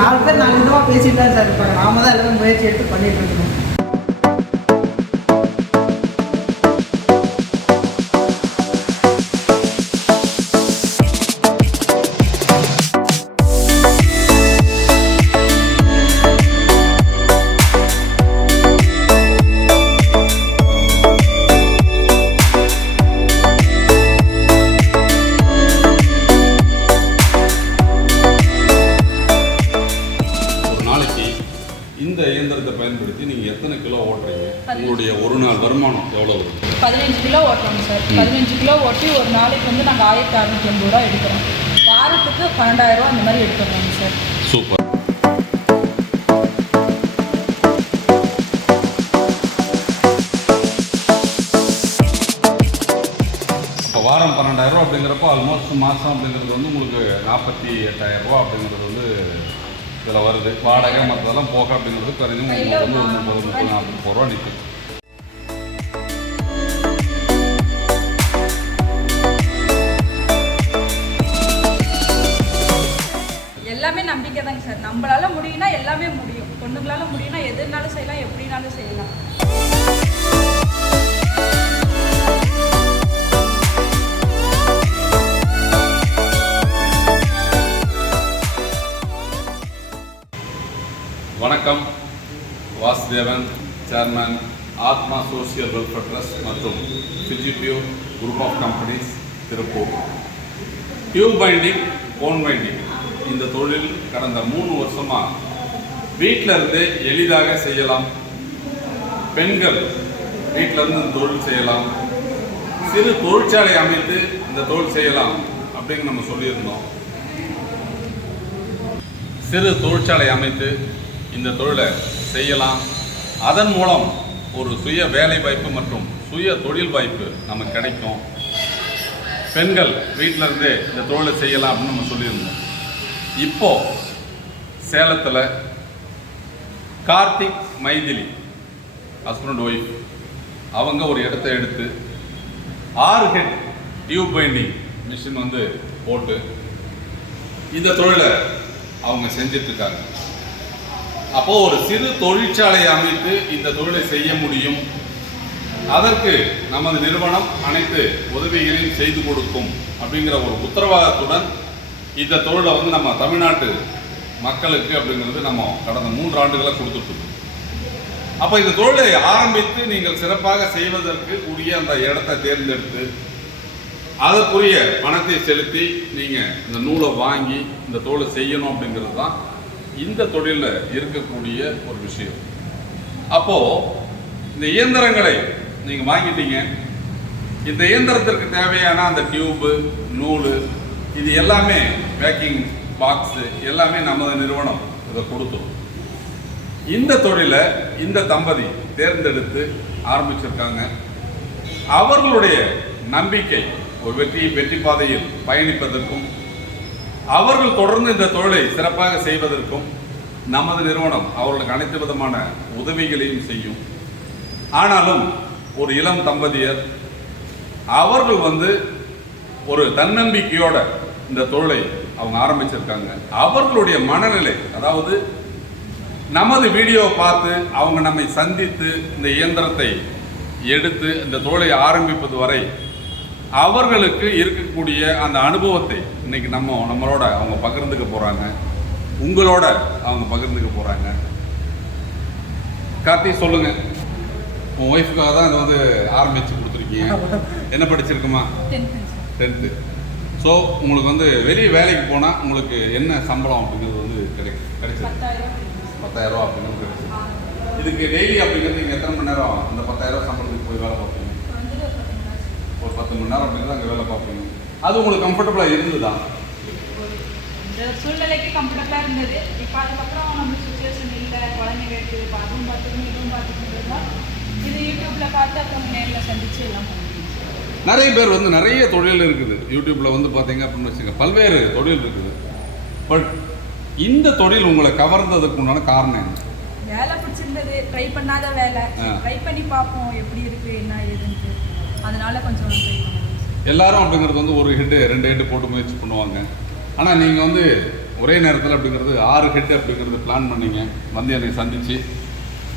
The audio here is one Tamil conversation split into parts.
4 பேர் 4 விதமாக பேசிட்டு தான் சார் இருப்பாங்க. நாம தான் எல்லாமே முயற்சி எடுத்து பண்ணிட்டு இருக்கணும். இந்த இயந்திரத்தை பயன்படுத்தி நீங்கள் எத்தனை கிலோ ஓட்டுறீங்க? உங்களுடைய ஒரு நாள் வருமானம் எவ்வளோ? 15 கிலோ ஓட்டுறோம் சார். 15 கிலோ ஓட்டி ஒரு நாளைக்கு வந்து நாங்கள் 1650 ரூபா எடுக்கிறோம். வாரத்துக்கு 12,000 ரூபா அந்த மாதிரி எடுத்துடுறோங்க சார். சூப்பர். இப்போ வாரம் 12,000 ரூபா அப்படிங்கிறப்போ ஆல்மோஸ்ட் மாதம் அப்படிங்கிறது வந்து உங்களுக்கு 48,000 ரூபா அப்படிங்கிறது வந்து இதில் வருது. வாடகை மற்றதெல்லாம் போக அப்படிங்கிறது குறைஞ்சி உங்களுக்கு வந்து 30-40 ரூபா நிற்கும். எல்லாமே நம்பிக்கை தாங்க சார். நம்மளால முடியும்னா எல்லாமே முடியும். பொண்ணுங்களால முடியும்னா எதுனாலும் செய்யலாம், எப்படினாலும் செய்யலாம். வணக்கம். Vasudevan, chairman, Atma social welfare trust மற்றும் ஃபிஜிபியூ group of companies, Tiruppur. Tube binding, cone binding இந்த தொழில் கடந்த 3 வருஷமாக வீட்டில் இருந்து எளிதாக செய்யலாம். பெண்கள் வீட்டில் இருந்து இந்த தொழில் செய்யலாம். சிறு தொழிற்சாலை அமைத்து இந்த தொழில் செய்யலாம் அப்படின்னு நம்ம சொல்லியிருந்தோம். சிறு தொழிற்சாலை அமைத்து இந்த தொழிலை செய்யலாம். அதன் மூலம் ஒரு சுய வேலை வாய்ப்பு மற்றும் சுய தொழில் வாய்ப்பு நமக்கு கிடைக்கும். பெண்கள் வீட்டில் இருந்தே இந்த தொழிலை செய்யலாம் அப்படின்னு நம்ம சொல்லியிருந்தோம். இப்போது சேலத்தில் கார்த்திக், மைதிலி, ஹஸ்பண்ட் ஒய்ஃப், அவங்க ஒரு இடத்த எடுத்து 6 ஹெட் டியூப் பைண்டிங் மிஷின் வந்து போட்டு இந்த தொழிலை அவங்க செஞ்சிட்ருக்காங்க. அப்போது ஒரு சிறு தொழிற்சாலையை அமைத்து இந்த தொழிலை செய்ய முடியும். அதற்கு நமது நிறுவனம் அனைத்து உதவிகளையும் செய்து கொடுக்கும் அப்படிங்கிற ஒரு உத்தரவாதத்துடன் இந்த தொழிலை வந்து நம்ம தமிழ்நாட்டு மக்களுக்கு அப்படிங்கிறது நம்ம கடந்த 3 ஆண்டுகளாக கொடுத்துட்ருக்கோம். அப்போ இந்த தொழிலை ஆரம்பித்து நீங்கள் சிறப்பாக செய்வதற்கு உரிய அந்த இடத்தை தேர்ந்தெடுத்து அதற்குரிய பணத்தை செலுத்தி நீங்கள் இந்த நூலை வாங்கி இந்த தொழிலை செய்யணும் அப்படிங்கிறது தான் இந்த தொழிலில் இருக்கக்கூடிய ஒரு விஷயம். அப்போது இந்த இயந்திரங்களை நீங்கள் வாங்கிட்டீங்க. இந்த இயந்திரத்திற்கு தேவையான அந்த டியூபு, நூல், இது எல்லாமே பேக்கிங் பாக்ஸு எல்லாமே நமது நிறுவனம் இதை கொடுத்துரும். இந்த தொழிலை இந்த தம்பதி தேர்ந்தெடுத்து ஆரம்பிச்சிருக்காங்க. அவர்களுடைய நம்பிக்கை ஒரு வெற்றி பாதையில் பயணிப்பதற்கும் அவர்கள் தொடர்ந்து இந்த தொழிலை சிறப்பாக செய்வதற்கும் நமது நிறுவனம் அவர்களுக்கு அனைத்து விதமான உதவிகளையும் செய்யும். ஆனாலும் ஒரு இளம் தம்பதியர் அவர்கள் வந்து ஒரு தன்னம்பிக்கையோட இந்த தொழிலை அவங்க ஆரம்பிச்சிருக்காங்க. அவர்களுடைய மனநிலை, அதாவது நமது வீடியோவை பார்த்து அவங்க நம்மை சந்தித்து இந்த இயந்திரத்தை எடுத்து இந்த தொழிலை ஆரம்பிப்பது வரை அவர்களுக்கு இருக்கக்கூடிய அந்த அனுபவத்தை இன்னைக்கு நம்மளோட அவங்க பகிர்ந்துக்க போகிறாங்க, உங்களோட அவங்க பகிர்ந்துக்க போகிறாங்க. கார்த்தி, சொல்லுங்க. உன் ஒய்ஃபுக்காக தான் இதை வந்து ஆரம்பித்து கொடுத்துருக்கீங்க. என்ன படிச்சிருக்குமா? 10th. ஸோ உங்களுக்கு வந்து வெளியே வேலைக்கு போனால் உங்களுக்கு என்ன சம்பளம் அப்படிங்கிறது வந்து கிடைச்சது? 10,000 ரூபா அப்படிங்கிறது கிடைச்சது. இதுக்கு டெய்லி அப்படிங்கிறது நீங்கள் எத்தனை மணி நேரம் அந்த 10,000 ரூபா சம்பளத்துக்கு போய் வேலை பார்ப்பீங்க? ஒரு 10 மணி நேரம் அப்படிங்கிறது அங்கே வேலை பார்ப்பீங்க. அது உங்களுக்கு கம்ஃபர்டபுளாக இருந்ததா? இந்த சூழ்நிலைக்கு கம்ஃபர்டபுளாக இருந்தது. இப்போ அதுக்கப்புறம் நம்ம சுச்சுவேஷன் இல்லை, குழந்தைங்க இருக்குது, அதுவும் பார்த்துக்கணும், இதுவும் பார்த்துக்கணும் தான் இது யூடியூப்பில் பார்த்து அப்புறம் நேரில் சந்தித்து எல்லாம் பண்ணுவோம். நிறைய பேர் வந்து நிறைய தொழில் இருக்குது. யூடியூப்பில் வந்து பார்த்தீங்க அப்படின்னு வச்சுங்க, பல்வேறு தொழில் இருக்குது. பட் இந்த தொழில் உங்களை கவர்ந்ததுக்கு உண்டான காரணம் என்ன? வேலை பிடிச்சிருந்தது, ட்ரை பண்ணாத வேலை, ட்ரை பண்ணி பார்ப்போம் எப்படி இருக்குது என்ன ஏதுன்ட்டு, அதனால கொஞ்சம் ட்ரை பண்ணுவோம். எல்லாரும் அப்படிங்கிறது வந்து ஒரு ஹெட்டு 2 ஹெட்டு போட்டு முயற்சி பண்ணுவாங்க. ஆனால் நீங்கள் வந்து ஒரே நேரத்தில் அப்படிங்கிறது 6 ஹெட் அப்படிங்கிறது பிளான் பண்ணிங்க, வந்து என்னை சந்தித்து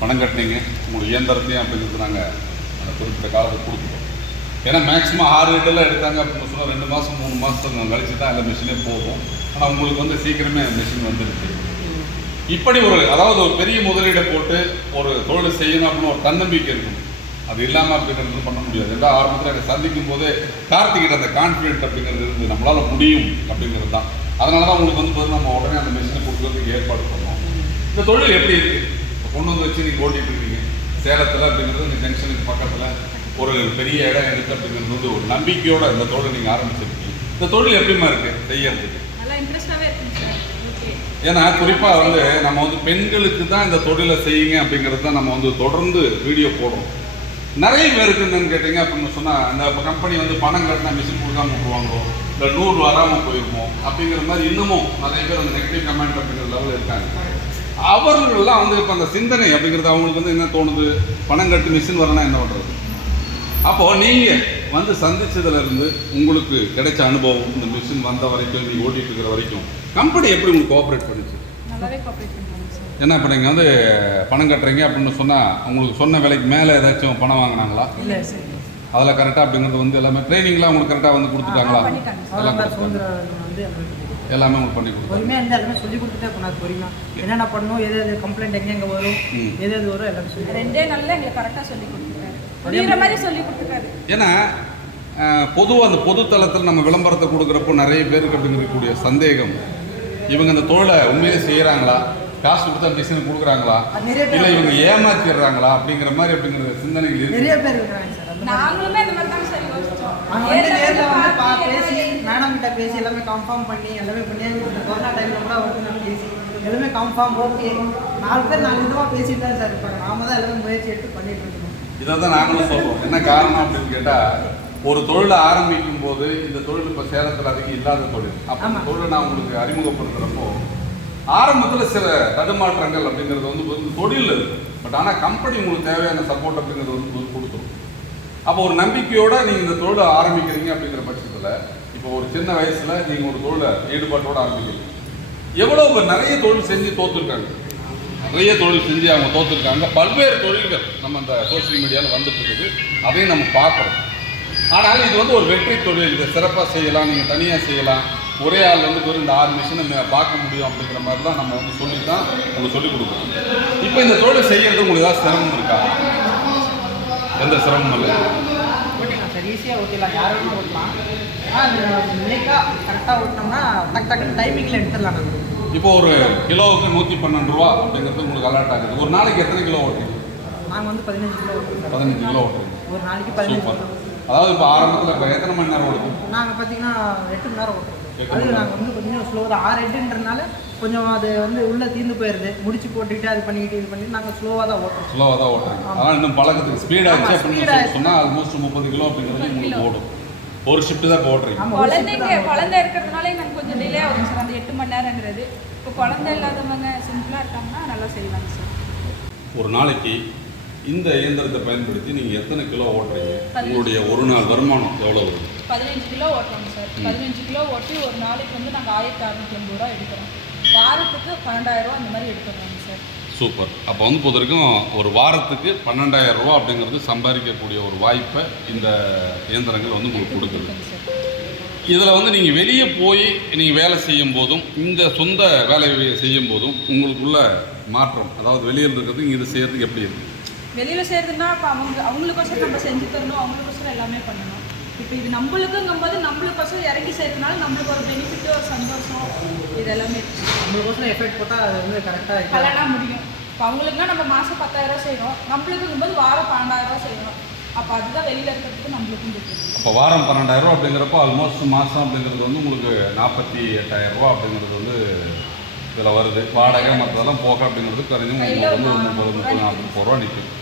பணம் கட்டினீங்க. உங்களுக்கு இயந்திரத்தையும் அப்படிங்கிறது நாங்கள் அந்த குறிப்பிட்ட காலத்துக்கு கொடுத்துட்டோம். ஏன்னா மேக்ஸிமம் 6 ஹெட்டெல்லாம் எடுத்தாங்க அப்படின்னு சொன்னால் 2 மாதம் 3 மாதத்துக்கு கழிச்சு தான் எல்லா மிஷினே போகும். ஆனால் உங்களுக்கு வந்து சீக்கிரமே மிஷின் வந்துடுச்சு. இப்படி அதாவது ஒரு பெரிய முதலீடை போட்டு ஒரு தொழில் செய்யணும் அப்படின்னு ஒரு தன்னம்பிக்கை இருக்கும். அது இல்லாமல் அப்படிங்கிறது பண்ண முடியாது. ஏன்னா ஆரம்பத்தில் எனக்கு சந்திக்கும் போதே கார்த்திகிட்ட அந்த கான்ஃபிடென்ட் அப்படிங்கிறது இருந்து நம்மளால் முடியும் அப்படிங்கிறது தான். அதனால தான் உங்களுக்கு வந்து நம்ம உடனே அந்த மிஷினை கொடுக்குறதுக்கு ஏற்பாடு பண்ணோம். இந்த தொழில் எப்படி இருக்குது இப்போ கொண்டு வந்து வச்சு நீங்கள் ஓட்டிகிட்டு இருக்கீங்க சேலத்தில் அப்படிங்கிறது இந்த ஜங்ஷனுக்கு பக்கத்தில் ஒரு பெரிய இடம் இருக்குது அப்படிங்கிறது வந்து ஒரு நம்பிக்கையோடு இந்த தொழில் நீங்கள் ஆரம்பிச்சிருக்கீங்க. இந்த தொழில் எப்படிமா இருக்குது செய்யறதுக்கு? நல்லா இன்ட்ரெஸ்டாகவே இருக்குங்க சார். ஓகே. ஏன்னா குறிப்பாக வந்து நம்ம வந்து பெண்களுக்கு தான் இந்த தொழிலை செய்யுங்க அப்படிங்கிறது தான் நம்ம வந்து தொடர்ந்து வீடியோ போடுறோம். நிறைய பேருக்கு என்னன்னு கேட்டீங்க அப்படின்னு சொன்னால் அந்த கம்பெனி வந்து பணம் கட்டினா மிஷின் கொடுக்காம விட்டுருவாங்களோ, இல்லை 100 வராமல் போயிருமோ அப்படிங்கிற மாதிரி இன்னமும் நிறைய பேர் அந்த நெகட்டிவ் கமெண்ட் அப்படிங்கிற லெவலில் இருக்காங்க. அவர்கள்லாம் வந்து இப்போ அந்த சிந்தனை அப்படிங்கிறது அவங்களுக்கு வந்து என்ன தோணுது, பணம் கட்டி மிஷின் வரனா என்ன பண்ணுறது? அப்போது நீங்கள் வந்து சந்திச்சதுலேருந்து உங்களுக்கு கிடைச்ச அனுபவம், இந்த மிஷின் வந்த வரைக்கும் நீங்கள் ஓட்டிகிட்டு இருக்கிற வரைக்கும் கம்பெனி எப்படி உங்களுக்கு கோஆப்ரேட் பண்ணுச்சு? நல்லாவே கோஆப்ரேட் பண்ணுவாங்க சார். ஏன்னா இப்போ நீங்கள் வந்து பணம் கட்டுறீங்க அப்படின்னு சொன்னால் உங்களுக்கு சொன்ன விலைக்கு மேலே ஏதாச்சும் பணம் வாங்கினாங்களா? இல்லை சார். அதில் கரெக்டாக அப்படிங்கிறது வந்து எல்லாமே ட்ரைனிங்லாம் உங்களுக்கு கரெக்டாக வந்து கொடுத்துட்டாங்களா? எல்லாம் எல்லாமே உங்களுக்கு பண்ணி கொடுத்தாங்க. பொறுமையாக இருந்து எல்லாமே சொல்லி கொடுத்துட்டே போனார். பொறுமையாக என்னென்ன பண்ணணும், எது கம்ப்ளைண்ட் எங்கே வரும், எது வரும் எல்லாமே சொல்லி 2 நாளில் எங்களுக்கு கரெக்டாக சொல்லி கொடுத்துருக்காரு. புரியுற மாதிரி சொல்லி கொடுத்துருக்காரு. ஏன்னா பொதுவாக அந்த பொது தளத்தில் நம்ம விளம்பரத்தை கொடுக்குறப்போ நிறைய பேருக்கு அப்படிங்கக்கூடிய சந்தேகம், இவங்க அந்த தொழிலை உண்மையிலே செய்கிறாங்களா, காசு கொடுத்தா மிஷின் கொடுக்குறாங்களா, இல்லை இவங்க ஏமாத்திடுறாங்களா அப்படிங்கிற மாதிரி அப்படிங்கிற சிந்தனைகள் இருக்கு. நிறைய பேர் இருக்கிறாங்க சார். நாங்களுமே இந்த மாதிரி தான் சார் யோசிச்சோம். அவங்க வந்து நேரில் வந்து பேசி மேடம் கிட்ட பேசி எல்லாமே கன்ஃபார்ம் பண்ணி எல்லாமே பண்ணி இந்த கொரோனா டைமில் கூட ஒர்க் பேசி எல்லாமே கன்ஃபார்ம் ஓகே 4 பேர் 4 விதமாக பேசிட்டு தான் சார் இருப்பாங்க. நாம தான் எல்லாமே முயற்சி எடுத்து பண்ணிட்டு இருக்கோம். இதை தான் நாங்களும் சொல்கிறோம். என்ன காரணம் அப்படின்னு கேட்டால், ஒரு தொழிலை ஆரம்பிக்கும் போது இந்த தொழில் இப்போ சேலத்தில் அதிகம் இல்லாத தொழில். அப்போ தொழிலை நான் உங்களுக்கு அறிமுகப்படுத்துகிறப்போ ஆரம்பத்தில் சில தடுமாற்றங்கள் அப்படிங்கிறது வந்து தொழில் இருக்குது. பட் ஆனால் கம்பெனி உங்களுக்கு தேவையான சப்போர்ட் அப்படிங்கிறது வந்து கொடுத்துரும். அப்போ ஒரு நம்பிக்கையோடு நீங்கள் இந்த தொழிலை ஆரம்பிக்கிறீங்க அப்படிங்கிற பட்சத்தில் இப்போ ஒரு சின்ன வயசில் நீங்கள் ஒரு தொழிலை ஈடுபாட்டோடு ஆரம்பிக்கிறீங்க. எவ்வளோ நிறைய தொழில் செஞ்சு தோற்றுருக்காங்க, நிறைய தொழில் செஞ்சு அவங்க தோற்றுருக்காங்க. பல்வேறு தொழில்கள் நம்ம அந்த சோஷியல் மீடியாவில் வந்துட்டு இருக்குது, அதையும் நம்ம பார்க்குறோம். ஆனால் இது வந்து ஒரு வெற்றி தொழில், இதை சிறப்பாக செய்யலாம், நீங்கள் தனியாக செய்யலாம், ஒரே ஆள் வந்து ஒரு இந்த 6 மிஷினை பார்க்க முடியும் அப்படிங்கிற மாதிரி தான் நம்ம வந்து சொல்லி தான் உங்களுக்கு சொல்லிக் கொடுக்குறோம். இப்போ இந்த தொழிலை செய்கிறது உங்களுக்கு ஏதாவது சிரமம் இருக்கா? எந்த சிரமமும் இல்லை. ஓட்டிக்கலாம் சார், ஈஸியாக ஓட்டிடலாம், யாரும் ஓட்டலாம். ஆனால் மேக்காக கரெக்டாக ஓட்டினோம்னா டக்குன்னு டைமிங்கில் எடுத்துடலாம். நம்ம இப்போ ஒரு கிலோவுக்கு 112 ரூபா அப்படிங்கிறது உங்களுக்கு அலர்ட் ஆகுது. ஒரு நாளைக்கு எத்தனை கிலோ ஓட்டுறீங்க? நாங்கள் வந்து 15 கிலோ ஓட்டுறோம். 15 கிலோ ஓட்டுறீங்க. ஒரு நாளைக்கு 15 கிலோ. அதாவது இப்போ ஆரம்பத்தில் இப்போ எத்தனை மணி நேரம் ஓடுது? நாங்கள் பார்த்தீங்கன்னா 8 மணி நேரம் ஓட்டுறோம். அது நாங்கள் வந்து கொஞ்சம் ஸ்லோவாக 6 ஹெட்டுன்றதுனால கொஞ்சம் அது வந்து உள்ளே தீர்ந்து போயிடுது. முடிச்சு போட்டுக்கிட்டு அது பண்ணிக்கிட்டு இது பண்ணி நாங்கள் ஸ்லோவாக தான் ஓட்டுறோம். ஸ்லோவாக தான் ஓட்டுறோம். ஆனால் இன்னும் பழக்கத்துக்கு ஸ்பீடாகிடுச்சு அப்படின்னு சொன்னால் ஆல்மோஸ்ட் 30 கிலோ அப்படிங்கிறது உங்களுக்கு ஓடும். ஒரு ஷிஃப்ட் தான் போடுறீங்க. குழந்தை இருக்கிறதுனால எனக்கு கொஞ்சம் டிலே ஆகும் சார் அந்த 8 மணி நேரங்கிறது. இப்போ குழந்தை இல்லாதவங்க சிம்பிளாக இருக்காங்கன்னா நல்லா செய்வாங்க சார். ஒரு நாளைக்கு இந்த இயந்திரத்தை பயன்படுத்தி நீங்கள் எத்தனை கிலோ ஓட்டுறீங்க? உங்களுடைய ஒரு நாள் வருமானம் எவ்வளோ வரும்? 15 கிலோ ஓட்டுறோம் சார். 15 கிலோ ஓட்டி ஒரு நாளைக்கு வந்து நாங்கள் 1650 ரூபா எடுக்கிறோம். வாரத்துக்கு 12,000 ரூபா அந்த மாதிரி எடுத்துடுறோம் சார். சூப்பர். அப்போ வந்து பொது வரைக்கும் ஒரு வாரத்துக்கு 12,000 ரூபா அப்படிங்கிறது சம்பாதிக்கக்கூடிய ஒரு வாய்ப்பை இந்த இயந்திரங்கள் வந்து உங்களுக்கு கொடுக்குது. இதில் வந்து நீங்கள் வெளியே போய் நீங்கள் வேலை செய்யும் போதும் இந்த சொந்த வேலையை செய்யும் போதும் உங்களுக்குள்ள மாற்றம், அதாவது வெளியில் இருக்கிறது இங்கே இது செய்கிறதுக்கு எப்படி இருக்குது? வெளியில் செய்கிறதுனா இப்போ அவங்களுக்கோசரம் நம்ம செஞ்சு தரணும், அவங்களுக்கோசரம் எல்லாமே பண்ணணும். இப்போ இது நம்மளுக்குங்கும்போது நம்மளுக்கோசரம் இறங்கி செய்கிறதுனால நம்மளுக்கு ஒரு பெனிஃபிட்டு, ஒரு சந்தோஷம், இது எல்லாமே நம்மளுக்கோசரம் எஃபெக்ட் போட்டால் அது வந்து கரெக்டாக கல்யாணம் முடியும். இப்போ அவங்களுக்குனா நம்ம மாதம் 10,000 ரூபா செய்கிறோம், நம்மளுக்குங்கும்போது வாரம் 12,000 ரூபா செய்யணும். அப்போ அதுதான் வெளியில் இருக்கிறதுக்கு நம்மளுக்கும் தெரியும். அப்போ வாரம் 12,000 ரூபா அப்படிங்கிறப்போ ஆல்மோஸ்ட் மாதம் அப்படிங்கிறது வந்து உங்களுக்கு 48,000 ரூபா அப்படிங்கிறது வந்து இதில் வருது. வாடகை மற்றதெல்லாம் போக அப்படிங்கிறது குறைஞ்சி உங்களுக்கு வந்து 30-40 ரூபா நிற்கும்.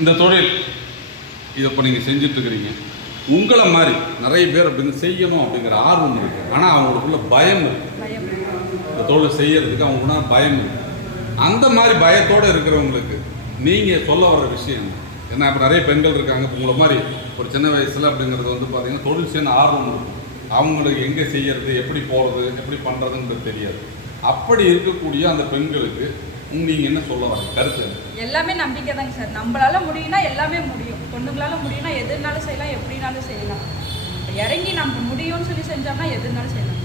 இந்த தொழில் இதை இப்போ நீங்கள் செஞ்சிட்ருக்கிறீங்க. உங்களை மாதிரி நிறைய பேர் அப்படின்னு செய்யணும் அப்படிங்கிற ஆர்வம் இருக்குது, ஆனால் அவங்களுக்குள்ள பயம் இருக்குது. இந்த தொழில் செய்யறதுக்கு அவங்களுக்குன்னா பயம் இருக்குது. அந்த மாதிரி பயத்தோடு இருக்கிறவங்களுக்கு நீங்கள் சொல்ல வர்ற விஷயம் ஏன்னா இப்போ நிறைய பெண்கள் இருக்காங்க. இப்போ உங்களை மாதிரி ஒரு சின்ன வயசில் அப்படிங்கிறது வந்து பார்த்திங்கன்னா தொழில் செய்யணும் ஆர்வம் இருக்கும். அவங்களுக்கு எங்கே செய்யறது, எப்படி போகிறது, எப்படி பண்ணுறதுன்றது தெரியாது. அப்படி இருக்கக்கூடிய அந்த பெண்களுக்கு நீங்கள் என்ன சொல்ல வரீங்க, கருத்து? எல்லாமே நம்பிக்கை தாங்க சார். நம்மளால முடியும்னா எல்லாமே முடியும். பொண்ணுங்களால முடியும்னா எதுனாலும் செய்யலாம், எப்படினாலும் செய்யலாம். இறங்கி நம்ம முடியும்னு சொல்லி செஞ்சோம்னா எதுனாலும் செய்யலாம்.